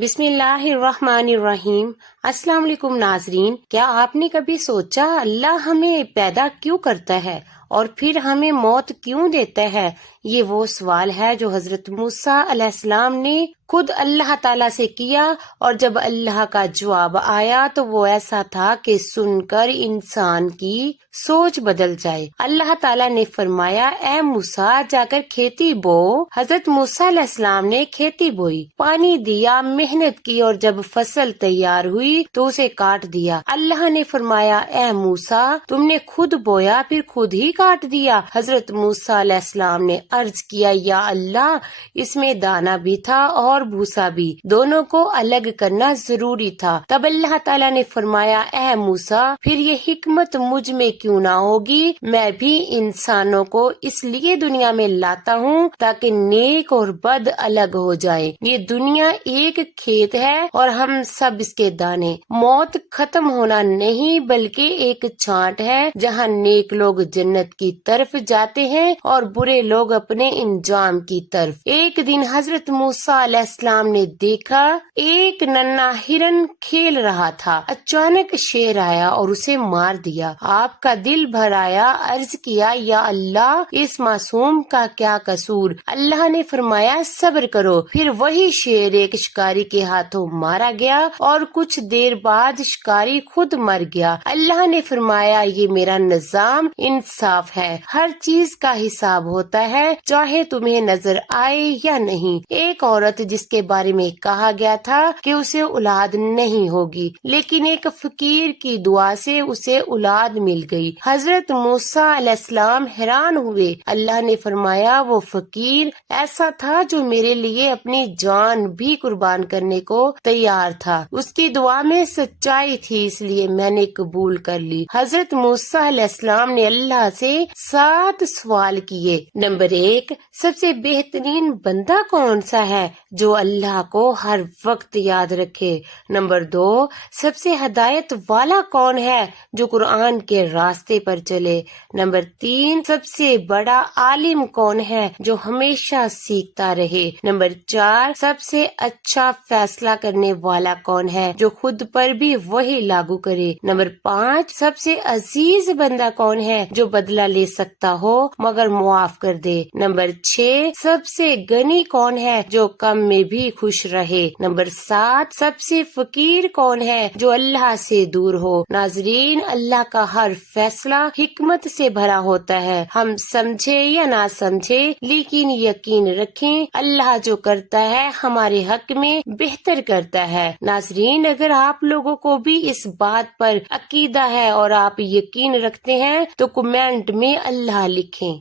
بسم اللہ الرحمن الرحیم۔ السلام علیکم ناظرین، کیا آپ نے کبھی سوچا اللہ ہمیں پیدا کیوں کرتا ہے اور پھر ہمیں موت کیوں دیتا ہے؟ یہ وہ سوال ہے جو حضرت موسیٰ علیہ السلام نے خود اللہ تعالیٰ سے کیا، اور جب اللہ کا جواب آیا تو وہ ایسا تھا کہ سن کر انسان کی سوچ بدل جائے۔ اللہ تعالیٰ نے فرمایا، اے موسیٰ جا کر کھیتی بو۔ حضرت موسیٰ علیہ السلام نے کھیتی بوئی، پانی دیا، محنت کی، اور جب فصل تیار ہوئی تو اسے کاٹ دیا۔ اللہ نے فرمایا، اے موسیٰ تم نے خود بویا پھر خود ہی کاٹ دیا۔ حضرت موسیٰ علیہ السلام نے عرض کیا، یا اللہ اس میں دانا بھی تھا اور بھوسا بھی، دونوں کو الگ کرنا ضروری تھا۔ تب اللہ تعالیٰ نے فرمایا، اے موسیٰ پھر یہ حکمت مجھ میں کیوں نہ ہوگی؟ میں بھی انسانوں کو اس لیے دنیا میں لاتا ہوں تاکہ نیک اور بد الگ ہو جائے۔ یہ دنیا ایک کھیت ہے اور ہم سب اس کے دانے۔ موت ختم ہونا نہیں بلکہ ایک چھانٹ ہے جہاں نیک لوگ جنت کی طرف جاتے ہیں اور برے لوگ اپنے انجام کی طرف۔ ایک دن حضرت موسیٰ علیہ السلام نے دیکھا ایک ننھا ہرن کھیل رہا تھا۔ اچانک شیر آیا اور اسے مار دیا۔ آپ کا دل بھر آیا، عرض کیا، یا اللہ اس معصوم کا کیا قصور؟ اللہ نے فرمایا، صبر کرو۔ پھر وہی شیر ایک شکاری کے ہاتھوں مارا گیا اور کچھ دیر بعد شکاری خود مر گیا۔ اللہ نے فرمایا، یہ میرا نظام انصاف ہے، ہر چیز کا حساب ہوتا ہے چاہے تمہیں نظر آئے یا نہیں۔ ایک عورت جس کے بارے میں کہا گیا تھا کہ اسے اولاد نہیں ہوگی، لیکن ایک فقیر کی دعا سے اسے اولاد مل گئی۔ حضرت موسیٰ علیہ السلام حیران ہوئے۔ اللہ نے فرمایا، وہ فقیر ایسا تھا جو میرے لیے اپنی جان بھی قربان کرنے کو تیار تھا، اس کی دعا میں سچائی تھی، اس لیے میں نے قبول کر لی۔ حضرت موسیٰ علیہ السلام نے اللہ سے 7 سوال کیے۔ نمبر 1، سب سے بہترین بندہ کون سا ہے جو اللہ کو ہر وقت یاد رکھے؟ نمبر 2، سب سے ہدایت والا کون ہے جو قرآن کے راستے پر چلے؟ نمبر 3، سب سے بڑا عالم کون ہے جو ہمیشہ سیکھتا رہے؟ نمبر 4، سب سے اچھا فیصلہ کرنے والا کون ہے جو خود پر بھی وہی لاگو کرے؟ نمبر 5، سب سے عزیز بندہ کون ہے جو بدلہ لے سکتا ہو مگر معاف کر دے؟ نمبر 6، سب سے غنی کون ہے جو کم میں بھی خوش رہے؟ نمبر 7، سب سے فقیر کون ہے جو اللہ سے دور ہو؟ ناظرین، اللہ کا ہر فیصلہ حکمت سے بھرا ہوتا ہے، ہم سمجھے یا نہ سمجھے، لیکن یقین رکھیں اللہ جو کرتا ہے ہمارے حق میں بہتر کرتا ہے۔ ناظرین، اگر آپ لوگوں کو بھی اس بات پر عقیدہ ہے اور آپ یقین رکھتے ہیں تو کمنٹ میں اللہ لکھیں۔